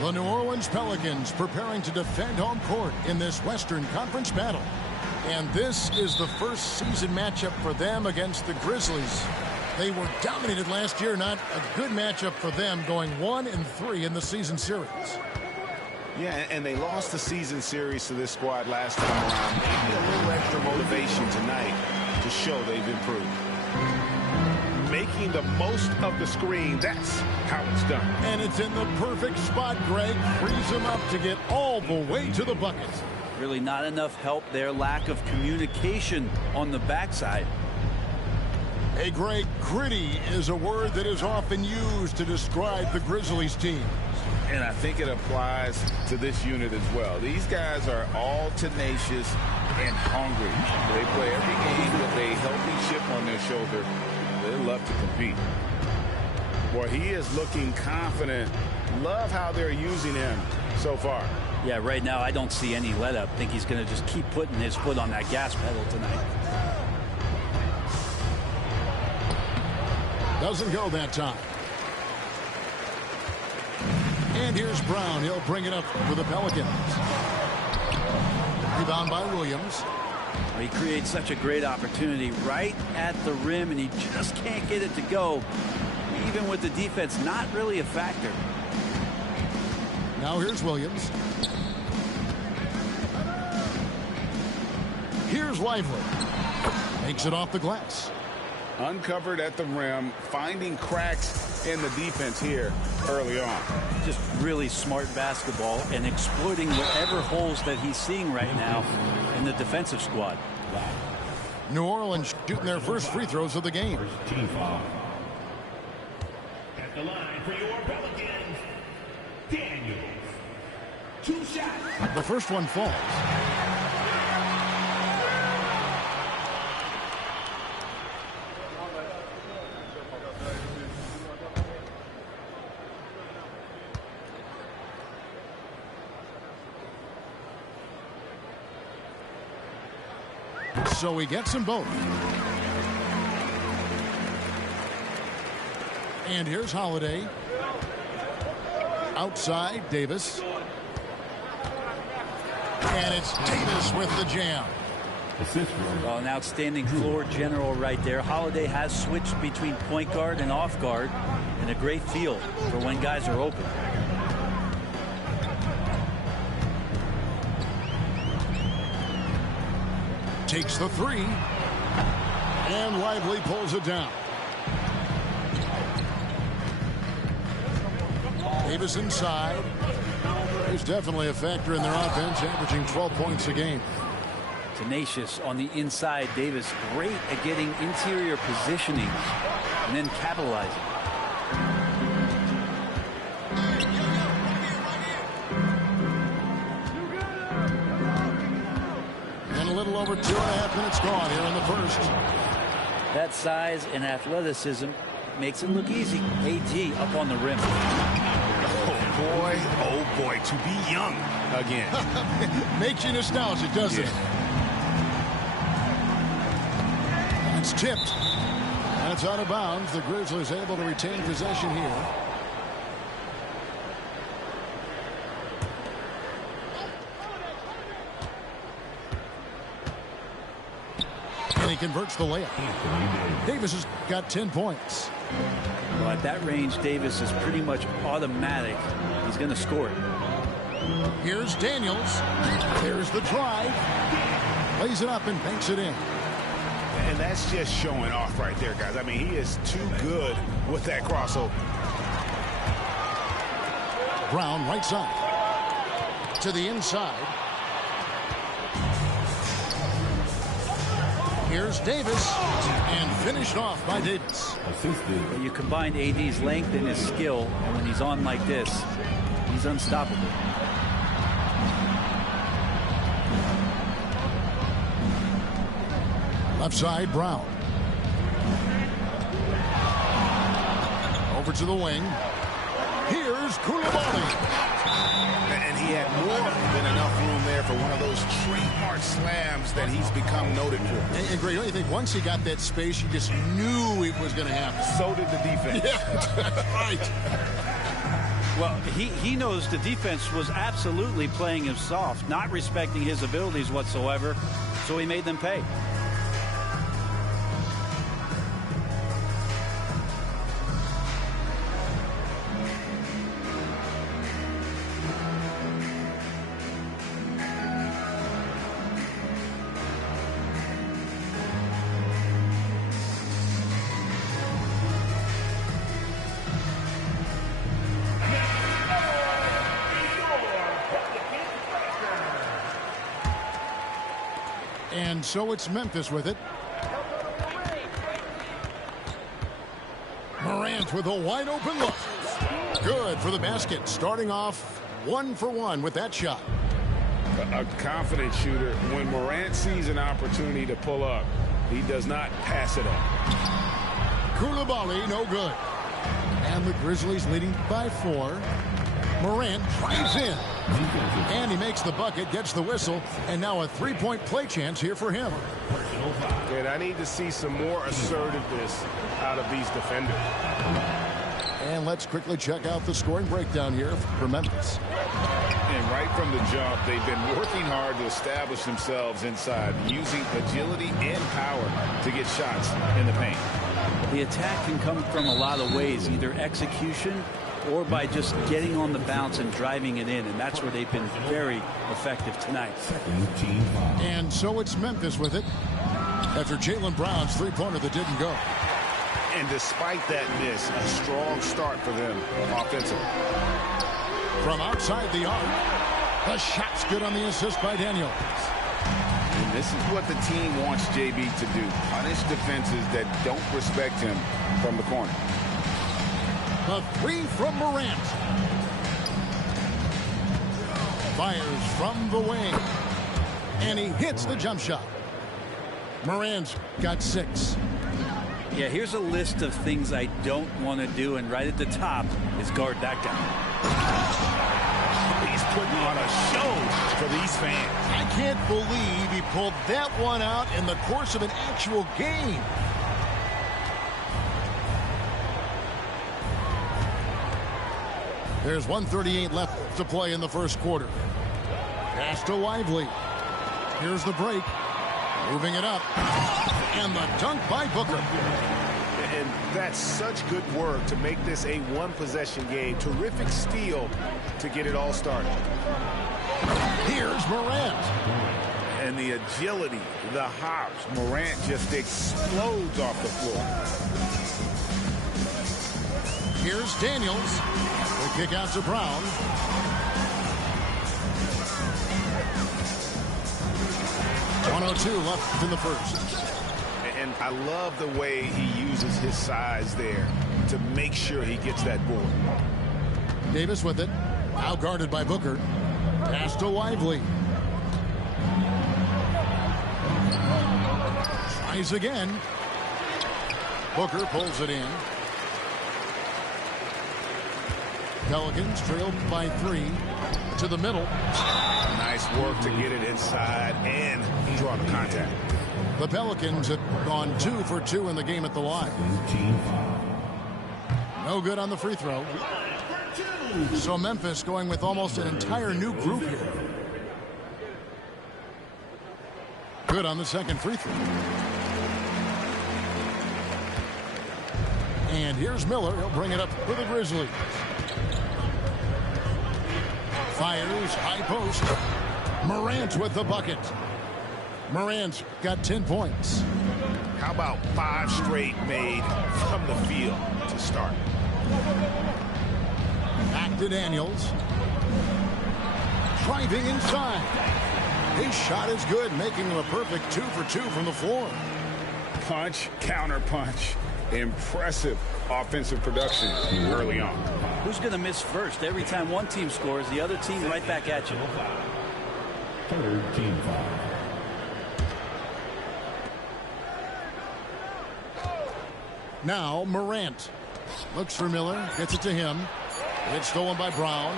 The New Orleans Pelicans preparing to defend home court in this Western Conference battle. And this is the first season matchup for them against the Grizzlies. They were dominated last year, not a good matchup for them, going 1-3 in the season series. Yeah, and they lost the season series to this squad last time around. Maybe a little extra motivation tonight to show they've improved. Making the most of the screen, that's how it's done. And it's in the perfect spot, Greg. Frees him up to get all the way to the bucket. Really not enough help there. Lack of communication on the backside. Hey, Greg, gritty is a word that is often used to describe the Grizzlies team. And I think it applies to this unit as well. These guys are all tenacious and hungry. They play every game with a healthy chip on their shoulder. They love to compete. Boy, he is looking confident. Love how they're using him so far. Yeah, right now I don't see any let up. I think he's going to just keep putting his foot on that gas pedal tonight. Doesn't go that time. And here's Brown. He'll bring it up for the Pelicans. Rebound by Williams. He creates such a great opportunity right at the rim, and he just can't get it to go. Even with the defense not really a factor. Now here's Williams. Here's Lively. Makes it off the glass. Uncovered at the rim, finding cracks in the defense here early on. Just really smart basketball and exploiting whatever holes that he's seeing right now in the defensive squad. New Orleans shooting their first free throws of the game. Team foul. At the line for your Pelicans, Daniels. 2 shots. The first one falls. So he gets them both. And here's Holiday. Outside, Davis. And it's Davis with the jam. Well, an outstanding floor general right there. Holiday has switched between point guard and off guard, and a great feel for when guys are open. Takes the three. And Lively pulls it down. Davis inside. He's definitely a factor in their offense, averaging 12 points a game. Tenacious on the inside. Davis great at getting interior positioning and then capitalizing. And a little over 2.5 minutes gone here in the first. That size and athleticism makes it look easy. AD up on the rim. Oh boy, to be young again. Makes you nostalgic, doesn't it? It's tipped. And it's out of bounds. The Grizzlies able to retain possession here. And he converts the layup. Davis has got 10 points. Well, at that range, Davis is pretty much automatic. He's going to score it. Here's Daniels. There's the drive. Lays it up and banks it in. And that's just showing off right there, guys. I mean, he is too good with that crossover. Brown right side. To the inside. Here's Davis. And finished off by Davis. Well, you combine AD's length and his skill, and when he's on like this, he's unstoppable. Left side, Brown. Over to the wing. Here's Koulibaly. And he had more than enough room there for one of those trademark slams that he's become noted for. And Greg, don't you think once he got that space, you just knew it was going to happen? So did the defense. Yeah, right. Well, he knows the defense was absolutely playing him soft, not respecting his abilities whatsoever, so he made them pay. And so it's Memphis with it. Morant with a wide open look. Good for the basket. Starting off 1 for 1 with that shot. A confident shooter. When Morant sees an opportunity to pull up, he does not pass it up. Koulibaly, no good. And the Grizzlies leading by 4. Morant drives in. And he makes the bucket, gets the whistle, and now a three-point play chance here for him. And I need to see some more assertiveness out of these defenders. And let's quickly check out the scoring breakdown here for Memphis. And right from the jump, they've been working hard to establish themselves inside, using agility and power to get shots in the paint. The attack can come from a lot of ways, either execution or by just getting on the bounce and driving it in, and that's where they've been very effective tonight. And so it's Memphis with it after Jaylen Brown's three-pointer that didn't go. And despite that miss, a strong start for them offensively. From outside the arc, the shot's good on the assist by Daniels. And this is what the team wants JB to do, punish defenses that don't respect him from the corner. The three from Morant. Fires from the wing. And he hits the jump shot. Morant's got 6. Yeah, here's a list of things I don't want to do, and right at the top is guard that guy. He's putting on a show for these fans. I can't believe he pulled that one out in the course of an actual game. There's 1:38 left to play in the first quarter. Pass to Lively. Here's the break. Moving it up. And the dunk by Booker. And that's such good work to make this a one-possession game. Terrific steal to get it all started. Here's Morant. And the agility, the hops, Morant just explodes off the floor. Here's Daniels. The kick out to Brown. .102 left in the first. And I love the way he uses his size there to make sure he gets that board. Davis with it. Out guarded by Booker. Pass to Lively. Tries again. Booker pulls it in. Pelicans trailed by 3 to the middle. Nice work to get it inside and draw the contact. The Pelicans have gone 2 for 2 in the game at the line. No good on the free throw. So Memphis going with almost an entire new group here. Good on the second free throw. And here's Miller. He'll bring it up for the Grizzlies. Fires, high post. Morant with the bucket. Morant's got 10 points. How about 5 straight made from the field to start? Back to Daniels. Driving inside. His shot is good, making him a perfect 2 for 2 from the floor. Punch, counter punch. Impressive offensive production early on. Who's going to miss first? Every time one team scores, the other team right back at you. Third team foul. Now Morant looks for Miller, gets it to him. It's stolen by Brown.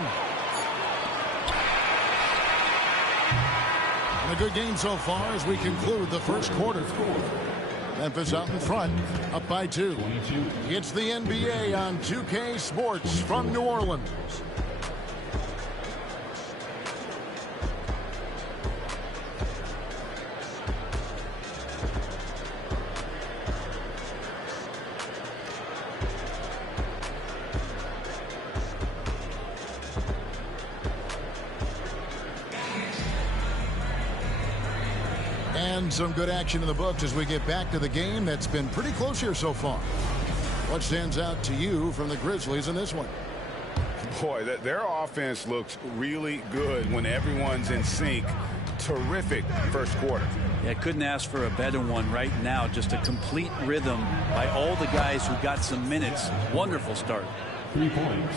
And a good game so far as we conclude the first quarter. Memphis out in front, up by 2. It's the NBA on 2K Sports from New Orleans. some good action in the books as we get back to the game that's been pretty close here so far. What stands out to you from the Grizzlies in this one? Boy, their offense looks really good when everyone's in sync. Terrific first quarter. Yeah, couldn't ask for a better one right now. Just a complete rhythm by all the guys who got some minutes. Wonderful start. 3 points.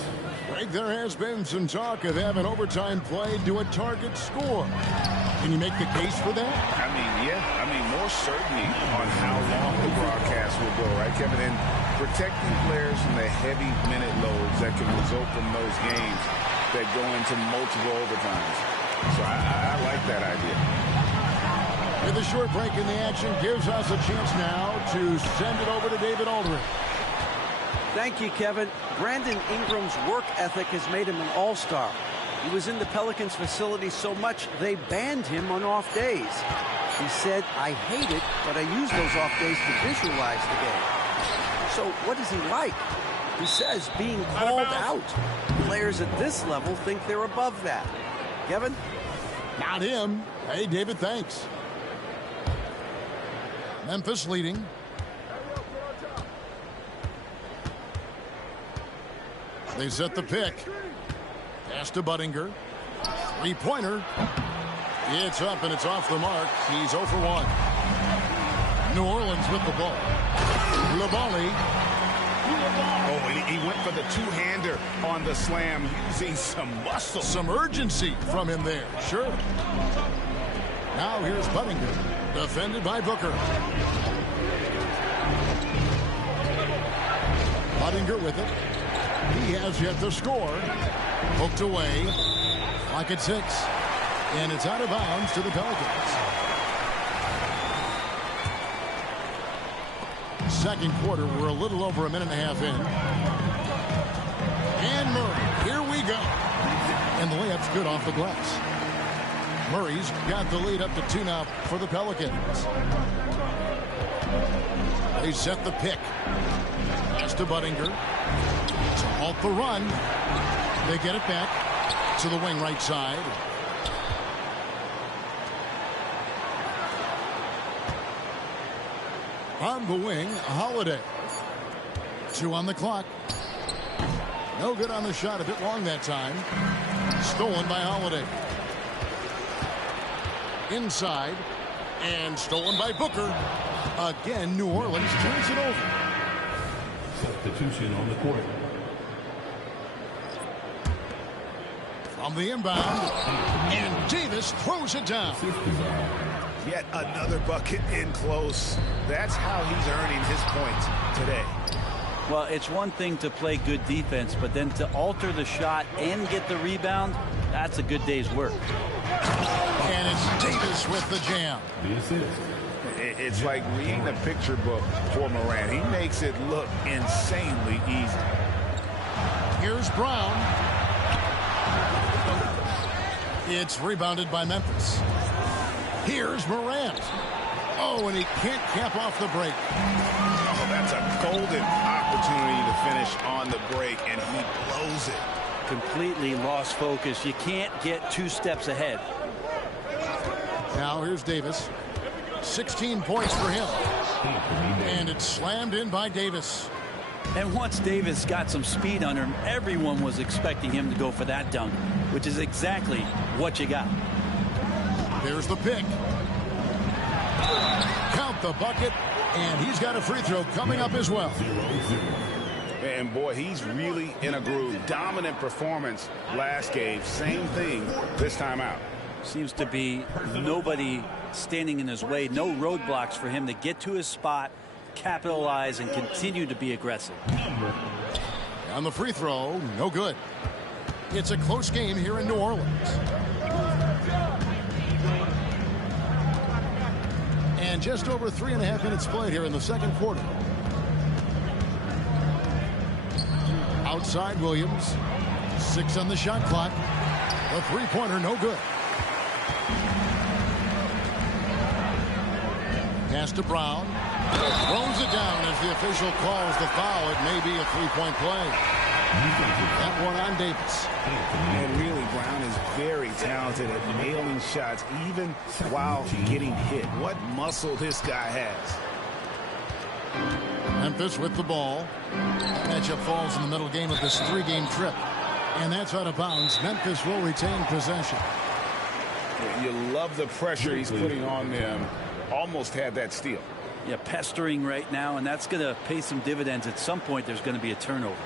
Greg, there has been some talk of having overtime played to a target score. Can you make the case for that? I mean, yeah. I mean, more certainty on how long the broadcast will go, right, Kevin? And protecting players from the heavy minute loads that can result from those games that go into multiple overtimes. So I like that idea. With a short break in the action gives us a chance now to send it over to David Aldridge. Thank you, Kevin. Brandon Ingram's work ethic has made him an all-star. He was in the Pelicans facility so much they banned him on off days. He said, "I hate it, but I use those off days to visualize the game." So what is he like? He says being called out. Players at this level think they're above that. Kevin? Not him. Hey, David, thanks. Memphis leading. They set the pick. Pass to Budinger. Three-pointer. It's up and it's off the mark. He's 0 for 1. New Orleans with the ball. Lavalley. Oh, he went for the two-hander on the slam, using some muscle. Some urgency from him there. Sure. Now here's Budinger. Defended by Booker. Budinger with it. He has yet to score. Hooked away. Clock at 6. And it's out of bounds to the Pelicans. Second quarter, we're a little over a minute and a half in. And Murray, here we go. And the layup's good off the glass. Murray's got the lead up to 2 now for the Pelicans. They set the pick. Pass to Budinger. To halt the run. They get it back to the wing right side. On the wing, Holiday. 2 on the clock. No good on the shot. A bit long that time. Stolen by Holiday. Inside. And stolen by Booker. Again, New Orleans turns it over. Substitution on the court. From the inbound. And Davis throws it down. Yet another bucket in close. That's how he's earning his points today. Well, it's one thing to play good defense, but then to alter the shot and get the rebound, that's a good day's work. And it's Davis with the jam. The assist. It's like reading a picture book for Morant. He makes it look insanely easy. Here's Brown. It's rebounded by Memphis. Here's Morant. Oh, and he can't cap off the break. Oh, that's a golden opportunity to finish on the break, and he blows it. Completely lost focus. You can't get 2 steps ahead. Now here's Davis. 16 points for him. And it's slammed in by Davis. And once Davis got some speed under him, everyone was expecting him to go for that dunk, which is exactly what you got. There's the pick. Count the bucket, and he's got a free throw coming up as well. And boy, he's really in a groove. Dominant performance last game. Same thing this time out. Seems to be nobody standing in his way. No roadblocks for him to get to his spot, capitalize, and continue to be aggressive. On the free throw, no good. It's a close game here in New Orleans. And just over 3.5 minutes played here in the second quarter. Outside Williams. 6 on the shot clock. The three-pointer, no good. Pass to Brown. Throws it down as the official calls the foul. It may be a 3-point play. That one on Davis. And really, Brown is very talented at nailing shots, even while getting hit. What muscle this guy has. Memphis with the ball. That matchup falls in the middle game of this 3-game trip. And that's out of bounds. Memphis will retain possession. You love the pressure he's putting on them. Almost had that steal. Yeah, pestering right now, and that's going to pay some dividends. At some point, there's going to be a turnover.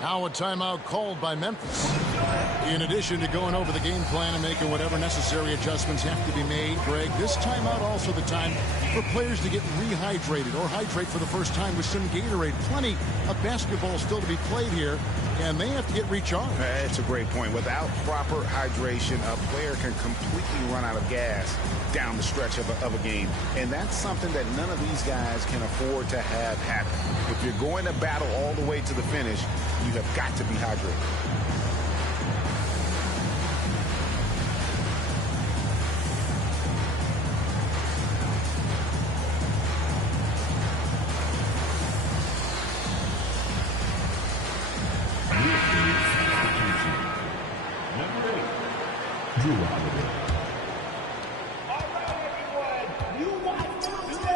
Now a timeout called by Memphis. In addition to going over the game plan and making whatever necessary adjustments have to be made, Greg, this timeout also the time for players to get rehydrated or hydrate for the first time with some Gatorade. Plenty of basketball still to be played here, and they have to get recharged. That's a great point. Without proper hydration, a player can completely run out of gas down the stretch of a game. And that's something that none of these guys can afford to have happen. If you're going to battle all the way to the finish, you have got to be hydrated.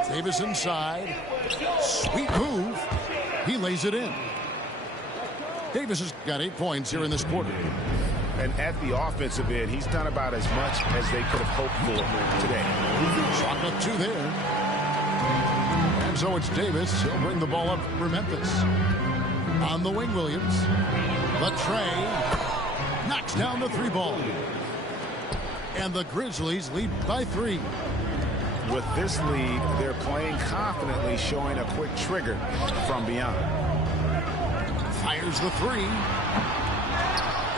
Davis inside. Sweet move. He lays it in. Davis has got 8 points here in this quarter. And at the offensive end, he's done about as much as they could have hoped for today. Shot up 2 there. And so it's Davis. He'll bring the ball up for Memphis. On the wing, Williams. The tray. Knocks down the 3-ball. And the Grizzlies lead by 3. With this lead, they're playing confidently, showing a quick trigger from beyond. Fires the 3.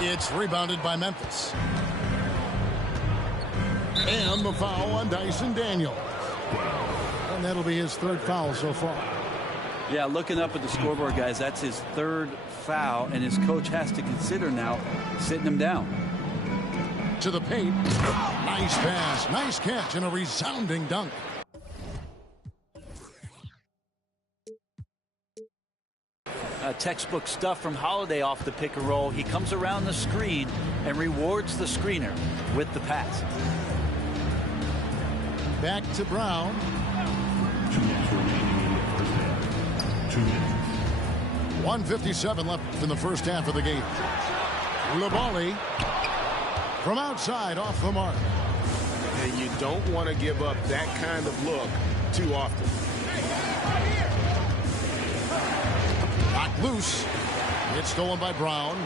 It's rebounded by Memphis. And the foul on Dyson Daniels. And that'll be his 3rd foul so far. Yeah, looking up at the scoreboard, guys, that's his 3rd foul, and his coach has to consider now sitting him down. To the paint. Nice pass. Nice catch and a resounding dunk. Textbook stuff from Holiday off the pick and roll. He comes around the screen and rewards the screener with the pass. Back to Brown. 2 minutes remaining in the first half. 2 minutes. 1:57 left in the first half of the game. Labali from outside off the mark. And you don't want to give up that kind of look too often. Knocked loose. It's stolen by Brown.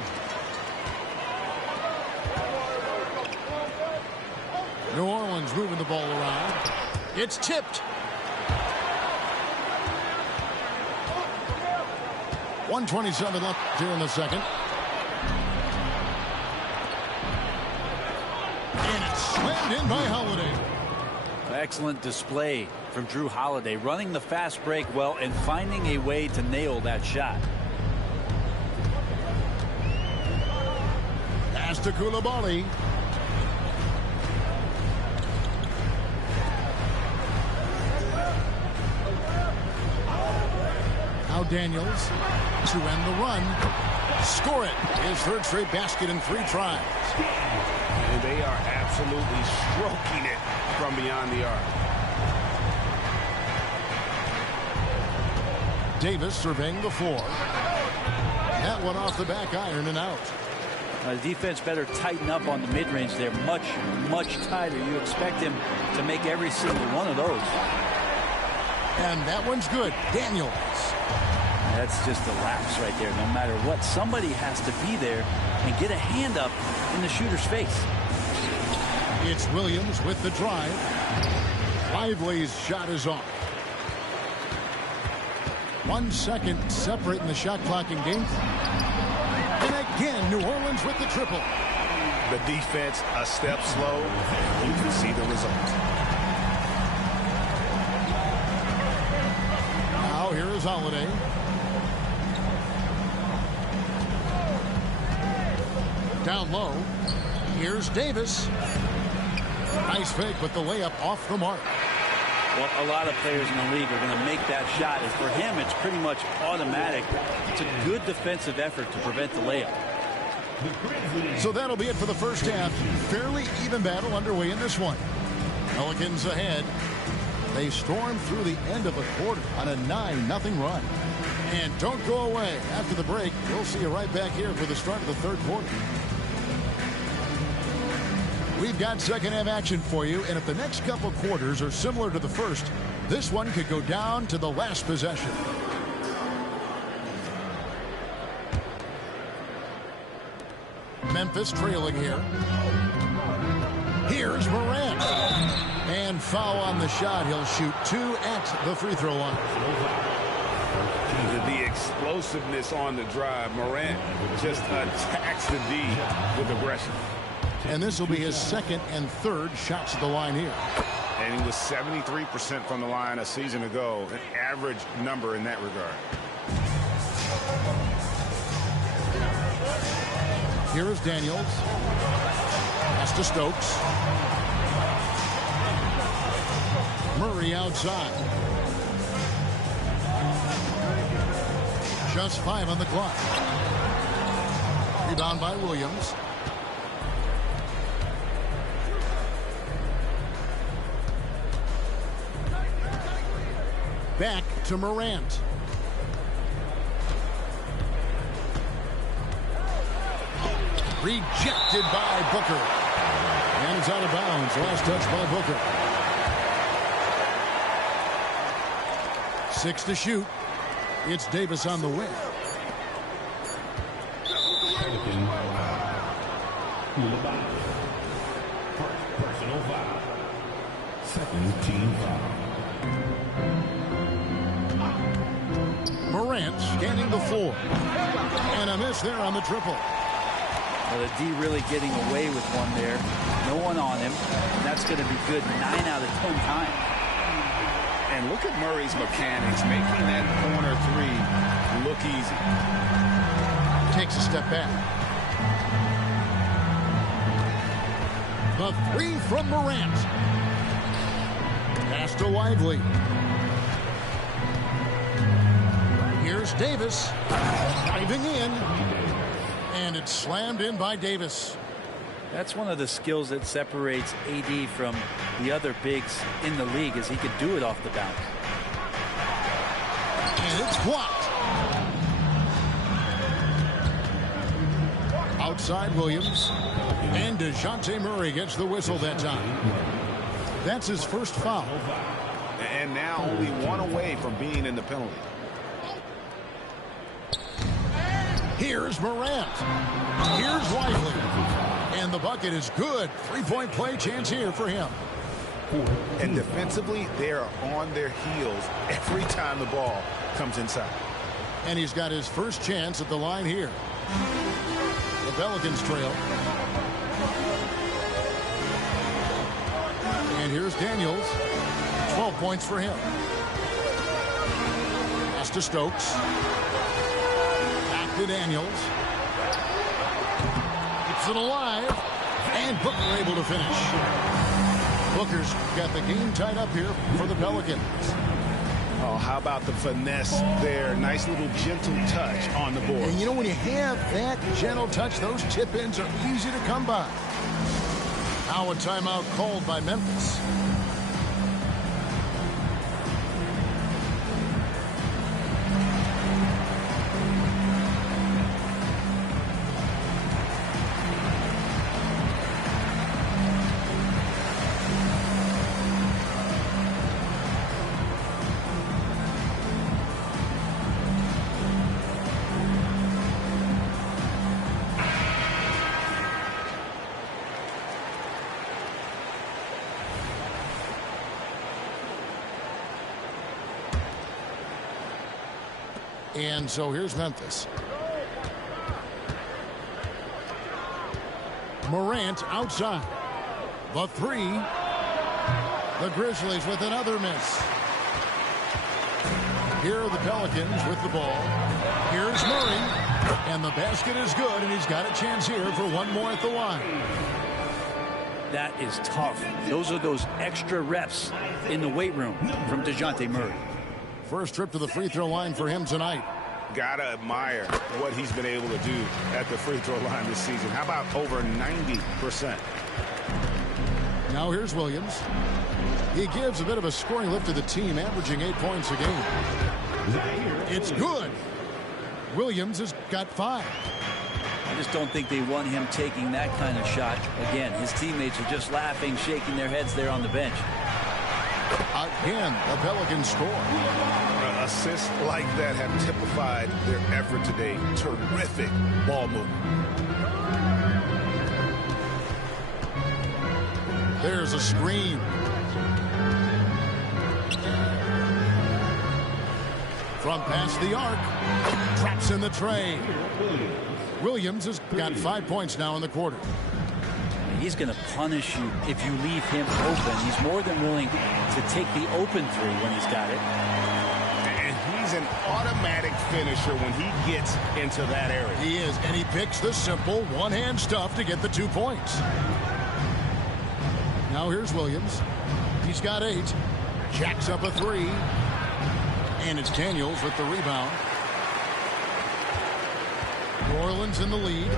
New Orleans moving the ball around. It's tipped. 1:27 left here in the second. And it's slammed in by Holiday. Excellent display from Drew Holiday, running the fast break well and finding a way to nail that shot. Pass to Coulibaly. Now Daniels to end the run. Score it. His 3rd straight basket in 3 tries. And they are absolutely stroking it from beyond the arc. Davis surveying the floor. That one off the back iron and out. The defense better tighten up on the mid-range there. Much, much tighter. You expect him to make every single one of those. And that one's good. Daniels. That's just a lapse right there. No matter what, somebody has to be there and get a hand up in the shooter's face. It's Williams with the drive. Lively's shot is off. 1 second separating the shot clock in game. And again, New Orleans with the triple. The defense a step slow. You can see the result. Now here is Holiday. Down low. Here's Davis. Nice fake, but the layup off the mark. Well, a lot of players in the league are going to make that shot, and for him, it's pretty much automatic. It's a good defensive effort to prevent the layup. So that'll be it for the first half. Fairly even battle underway in this one. Pelicans ahead. They storm through the end of the quarter on a 9-0 run. And don't go away. After the break, we'll see you right back here for the start of the third quarter. We've got second half action for you, and if the next couple quarters are similar to the first, this one could go down to the last possession. Memphis trailing here. Here's Morant. And foul on the shot. He'll shoot 2 at the free throw line. The explosiveness on the drive. Morant just attacks the D with aggression. And this will be his second and third shots at the line here. And he was 73% from the line a season ago. An average number in that regard. Here is Daniels. Pass to Stokes. Murray outside. Just 5 on the clock. Rebound by Williams. Back to Morant. Rejected by Booker. And it's out of bounds. Last touch by Booker. 6 to shoot. It's Davis on the wing. Personal foul. Second team foul. Morant scanning the floor. And a miss there on the triple. Well, the D really getting away with one there. No one on him. And that's going to be good 9 out of 10 times. And look at Murray's mechanics, making that corner 3 look easy. Takes a step back. The 3 from Morant. Pass to Lively. Here's Davis. Diving in. And it's slammed in by Davis. That's one of the skills that separates AD from the other bigs in the league, is he could do it off the bounce. And it's blocked. Outside Williams. And DeJounte Murray gets the whistle that time. That's his first foul. And now only 1 away from being in the penalty. Here's Morant. Here's Lively. And the bucket is good. 3-point play chance here for him. And defensively, they are on their heels every time the ball comes inside. And he's got his first chance at the line here. The Pelicans trail. And here's Daniels. 12 points for him. Pass to Stokes. Back to Daniels. Keeps it alive. And Booker able to finish. Booker's got the game tied up here for the Pelicans. Oh, how about the finesse there? Nice little gentle touch on the board. And you know, when you have that gentle touch, those tip-ins are easy to come by. Now a timeout called by Memphis. And so here's Memphis. Morant outside. The 3. The Grizzlies with another miss. Here are the Pelicans with the ball. Here's Murray. And the basket is good, and he's got a chance here for one more at the line. That is tough. Those are those extra reps in the weight room from DeJounte Murray. First trip to the free throw line for him tonight. Gotta admire what he's been able to do at the free throw line this season. How about over 90%? Now here's Williams. He gives a bit of a scoring lift to the team, averaging 8 points a game. It's good. Williams has got 5. I just don't think they want him taking that kind of shot. Again, his teammates are just laughing, shaking their heads there on the bench. Again, the Pelicans score. Assists like that have typified their effort today. Terrific ball movement. There's a screen. From past the arc. Traps in the tray. Williams has got 5 points now in the quarter. He's going to punish you if you leave him open. He's more than willing to take the open three when he's got it. And he's an automatic finisher when he gets into that area. He is, and he picks the simple one-hand stuff to get the 2 points. Now here's Williams. He's got 8. Jacks up a 3. And it's Daniels with the rebound. New Orleans in the lead.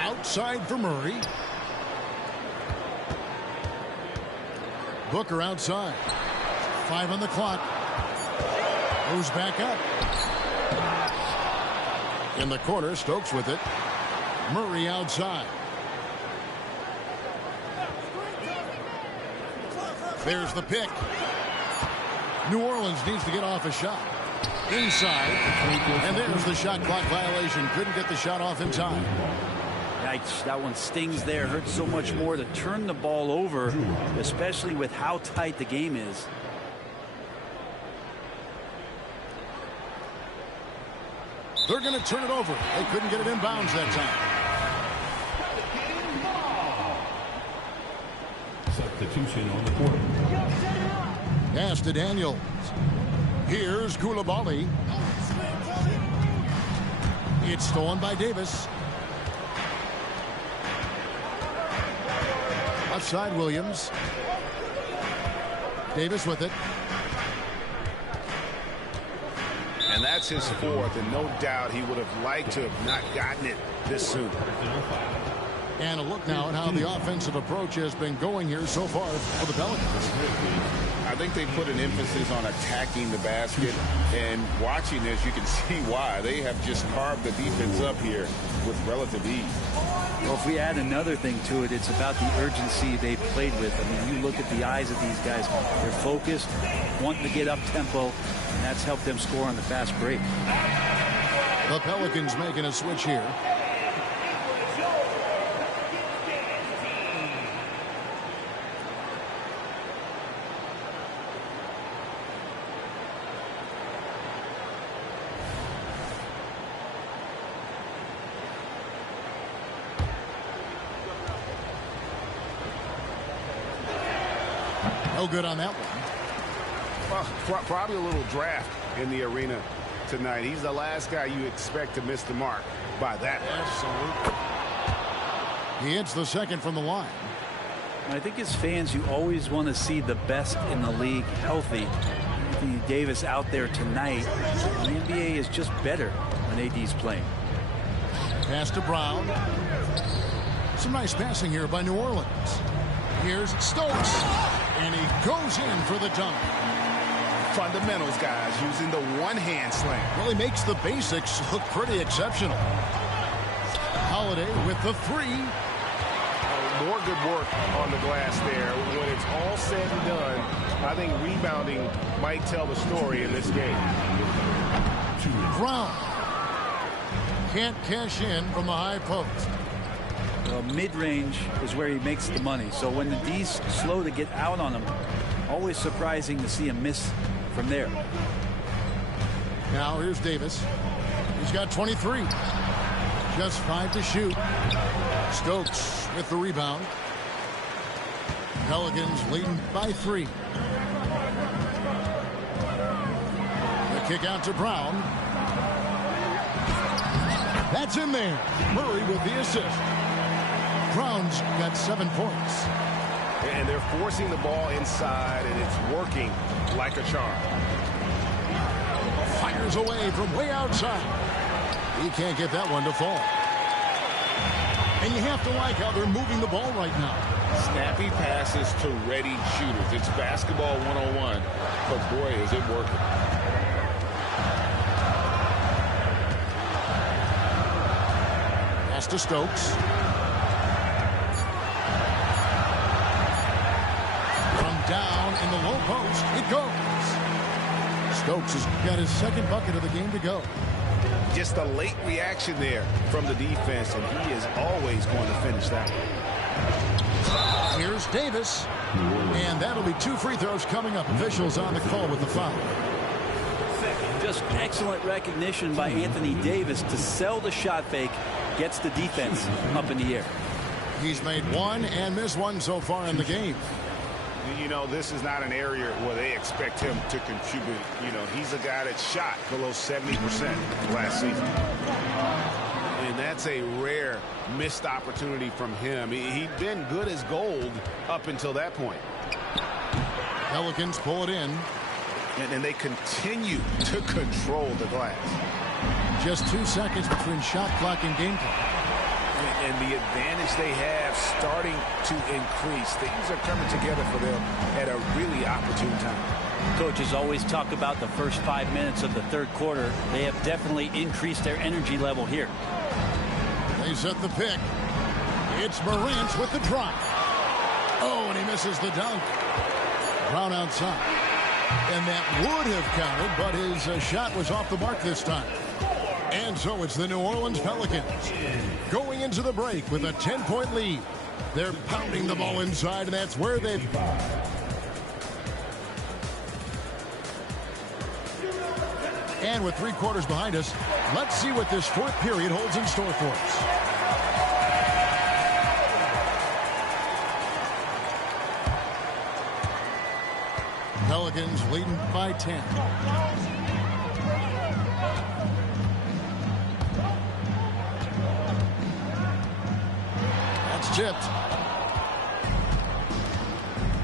Outside for Murray. Booker outside. 5 on the clock. Goes back up. In the corner, Stokes with it. Murray outside. There's the pick. New Orleans needs to get off a shot. Inside. And there's the shot clock violation. Couldn't get the shot off in time. Yikes, that one stings there. Hurts so much more to turn the ball over, especially with how tight the game is. They're going to turn it over. They couldn't get it in bounds that time. Substitution on the court. Pass to Daniels. Here's Koulibaly. It's stolen by Davis. Outside Williams. Davis with it. And that's his 4th, and no doubt he would have liked to have not gotten it this soon. And a look now at how the offensive approach has been going here so far for the Pelicans. I think they put an emphasis on attacking the basket, and watching this, you can see why. They have just carved the defense up here with relative ease. Well, if we add another thing to it, it's about the urgency they played with. I mean, you look at the eyes of these guys. They're focused, wanting to get up tempo, and that's helped them score on the fast break. The Pelicans making a switch here. No good on that one. Well, probably a little draft in the arena tonight. He's the last guy you expect to miss the mark by that much. Absolutely. He hits the second from the line. I think as fans, you always want to see the best in the league healthy. Anthony Davis out there tonight. The NBA is just better when AD's playing. Pass to Brown. Some nice passing here by New Orleans. Here's Stokes. And he goes in for the dunk. Fundamentals, guys, using the one-hand slam. Well, he makes the basics look pretty exceptional. Holiday with the 3. More good work on the glass there. When it's all said and done, I think rebounding might tell the story in this game. Brown can't cash in from the high post. Well, mid-range is where he makes the money. So when the D's slow to get out on him, always surprising to see him miss from there. Now here's Davis. He's got 23. Just 5 to shoot. Stokes with the rebound. Pelicans leading by 3. The kick out to Brown. That's in there. Murray with the assist. Brown's got 7 points. And they're forcing the ball inside, and it's working like a charm. Fires away from way outside. He can't get that one to fall. And you have to like how they're moving the ball right now. Snappy passes to ready shooters. It's basketball 101, but boy, is it working. Pass to Stokes. From down in the low post, it goes. Stokes has got his second bucket of the game to go. Just a late reaction there from the defense, and he is always going to finish that one. Here's Davis. And that'll be 2 free throws coming up. Officials on the call with the foul. Just excellent recognition by Anthony Davis to sell the shot fake. Gets the defense up in the air. He's made 1 and missed 1 so far in the game. You know, this is not an area where they expect him to contribute. You know, he's a guy that shot below 70% last season. And that's a rare missed opportunity from him. He'd been good as gold up until that point. Pelicans pull it in. And they continue to control the glass. Just 2 seconds between shot clock and game clock. And the advantage they have starting to increase. Things are coming together for them at a really opportune time. Coaches always talk about the first 5 minutes of the third quarter. They have definitely increased their energy level here. They set the pick. It's Morant with the drop. Oh, and he misses the dunk. Brown outside. And that would have counted, but his shot was off the mark this time. And so it's the New Orleans Pelicans going into the break with a 10-point lead. They're pounding the ball inside, and that's where they've... And with 3 quarters behind us, let's see what this 4th period holds in store for us. Pelicans leading by 10. That's tipped.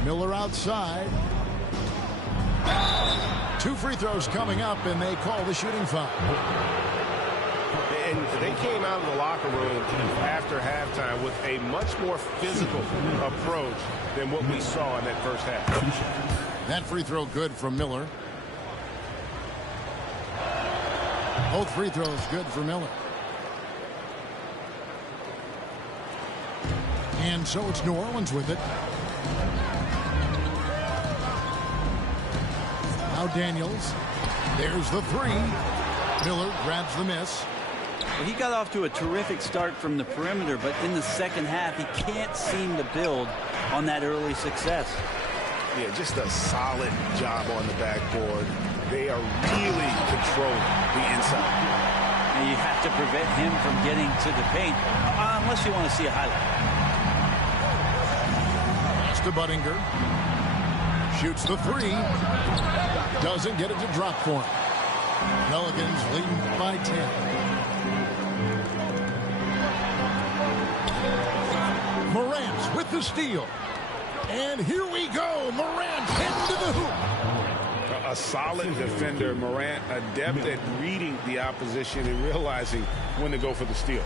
Miller outside. 2 free throws coming up, and they call the shooting foul. And they came out of the locker room after halftime with a much more physical approach than what we saw in that first half. That free throw good from Miller. Both free throws good for Miller. And so it's New Orleans with it. Now Daniels. There's the 3. Miller grabs the miss. Well, he got off to a terrific start from the perimeter, but in the second half, he can't seem to build on that early success. Yeah, just a solid job on the backboard. They are really controlling the inside. And you have to prevent him from getting to the paint, unless you want to see a highlight. Pass to Buttinger. Shoots the 3. Doesn't get it to drop for him. Pelicans leading by 10. Morant with the steal. And here we go. Morant heading to the hoop. A solid defender. Morant adept at reading the opposition and realizing when to go for the steal.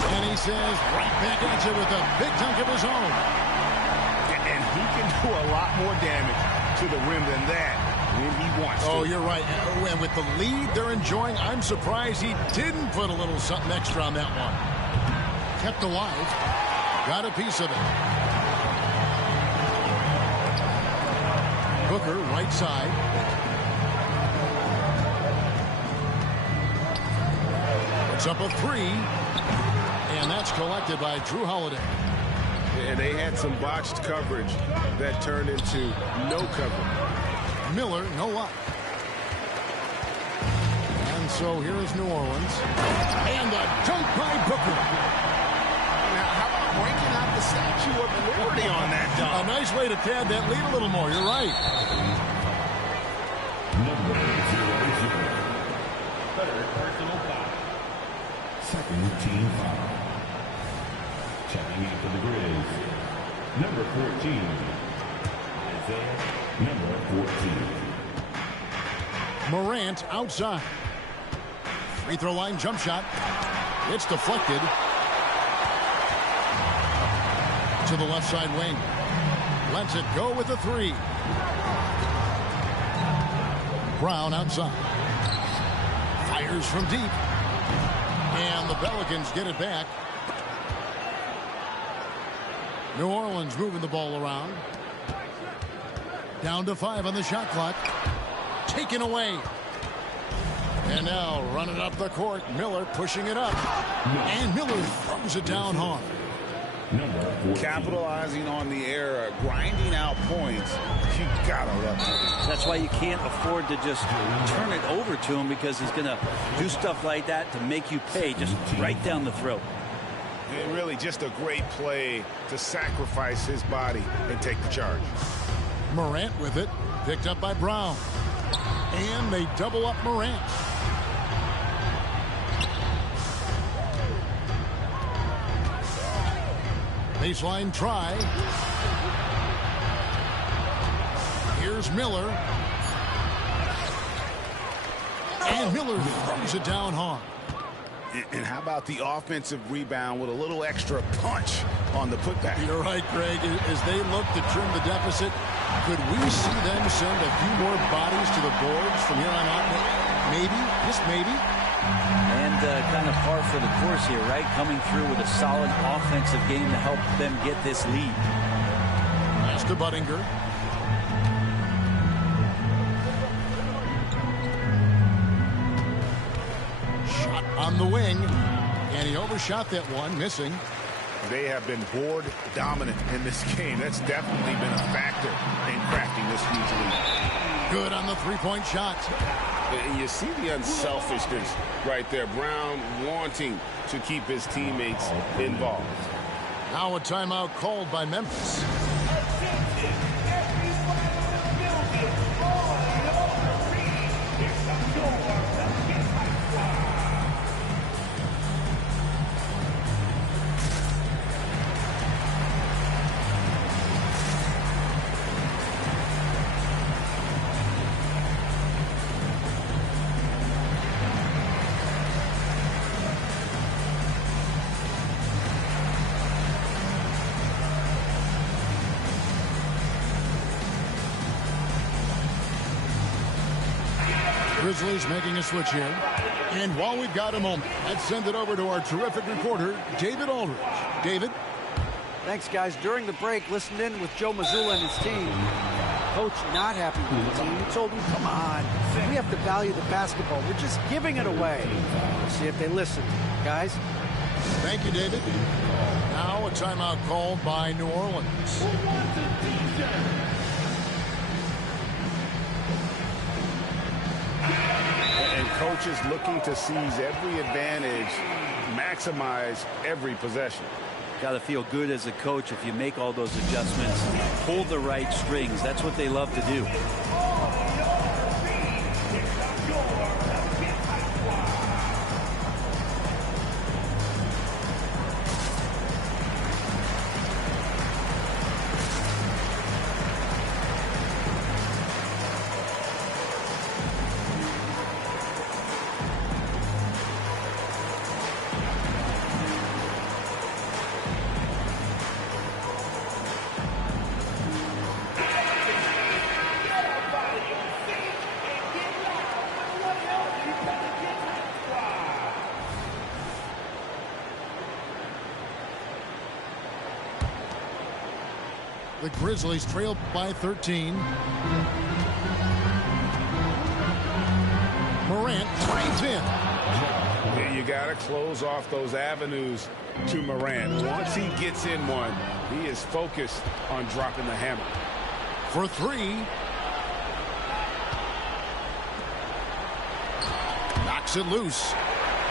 And he says right back at you with a big dunk of his own. And he can do a lot more damage to the rim than that when he wants to. Oh, you're right. And with the lead they're enjoying, I'm surprised he didn't put a little something extra on that one. Kept alive. Got a piece of it. Booker, right side. It's up a 3. And that's collected by Drew Holiday. And they had some botched coverage that turned into no cover. Miller, no luck. And so here is New Orleans. And a dunk by Booker. Now, how about breaking out the Statue of Liberty on that dunk? A nice way to pad that lead a little more. You're right. Team foul. Checking in for the Grizz, number 14. Isaiah, number 14. Morant outside. Free throw line jump shot. It's deflected to the left side wing. Lets it go with a three. Brown outside. Fires from deep. And the Pelicans get it back. New Orleans moving the ball around. Down to 5 on the shot clock. Taken away. And now running up the court. Miller pushing it up. And Miller throws it down hard. Capitalizing on the error, grinding out points. You gotta love it. That's why you can't afford to just turn it over to him, because he's going to do stuff like that to make you pay just right down the throat. And really just a great play to sacrifice his body and take the charge. Morant with it. Picked up by Brown. And they double up Morant. Baseline try. Here's Miller. And Miller throws it down hard. And how about the offensive rebound with a little extra punch on the putback? You're right, Greg. As they look to trim the deficit, could we see them send a few more bodies to the boards from here on out? Maybe, just maybe. And kind of par for the course here, right? Coming through with a solid offensive game to help them get this lead. Pass to Buttinger. Shot on the wing. And he overshot that one, missing. They have been board dominant in this game. That's definitely been a factor in crafting this huge lead. Good on the three-point shot. And you see the unselfishness right there. Brown wanting to keep his teammates involved. Now a timeout called by Memphis. Grizzlies making a switch here. And while we've got a moment, let's send it over to our terrific reporter, David Aldridge. David? Thanks, guys. During the break, listened in with Joe Mazzulla and his team. Coach not happy with the team. He told them, come on, we have to value the basketball. We're just giving it away. We'll see if they listen. Guys? Thank you, David. Now a timeout called by New Orleans. And coaches looking to seize every advantage, maximize every possession. Got to feel good as a coach if you make all those adjustments, pull the right strings. That's what they love to do. The Grizzlies trail by 13. Morant drives in. Yeah, you got to close off those avenues to Morant. Once he gets in one, he is focused on dropping the hammer. For three. Knocks it loose.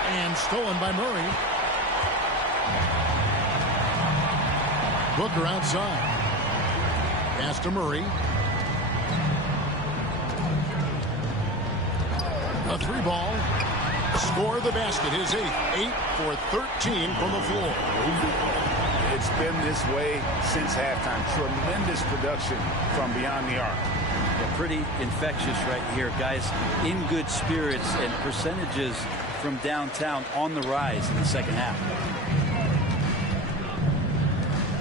And stolen by Murray. Booker outside. Pass to Murray. A three ball. score the basket. His 8th. 8 for 13 from the floor. It's been this way since halftime. Tremendous production from beyond the arc. Pretty infectious right here. Guys in good spirits, and percentages from downtown on the rise in the second half.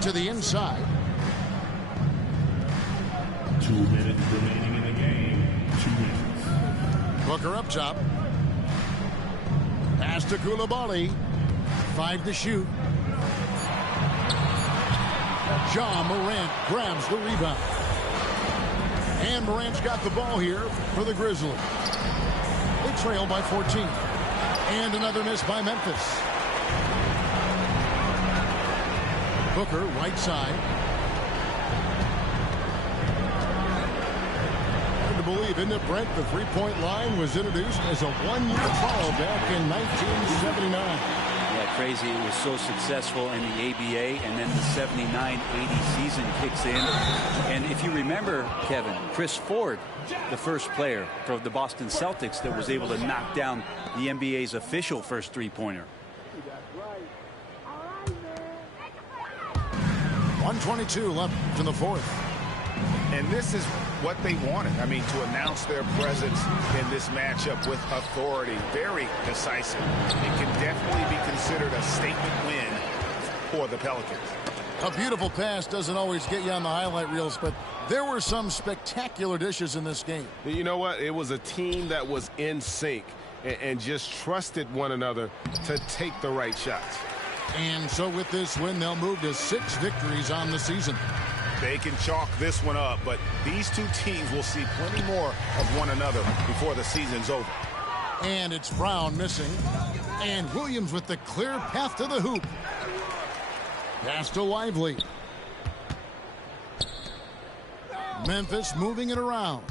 To the inside. 2 minutes remaining in the game. 2 minutes. Booker up top. Pass to Koulibaly. 5 to shoot. Ja Morant grabs the rebound. And Morant's got the ball here for the Grizzlies. They trail by 14. And another miss by Memphis. Booker, right side. Hard to believe, isn't it, Brent? The three-point line was introduced as a one-year foul back in 1979. Yeah, crazy. It was so successful in the ABA, and then the 79-80 season kicks in. And if you remember, Kevin, Chris Ford, the first player for the Boston Celtics that was able to knock down the NBA's official first three-pointer. 1:22 left in the fourth. And this is what they wanted. I mean, to announce their presence in this matchup with authority. Very decisive. It can definitely be considered a statement win for the Pelicans. A beautiful pass doesn't always get you on the highlight reels, but there were some spectacular dishes in this game. You know what? It was a team that was in sync and just trusted one another to take the right shots. And so with this win, they'll move to 6 victories on the season. They can chalk this one up, but these two teams will see plenty more of one another before the season's over. And it's Brown missing. And Williams with the clear path to the hoop. Pass to Lively. Memphis moving it around.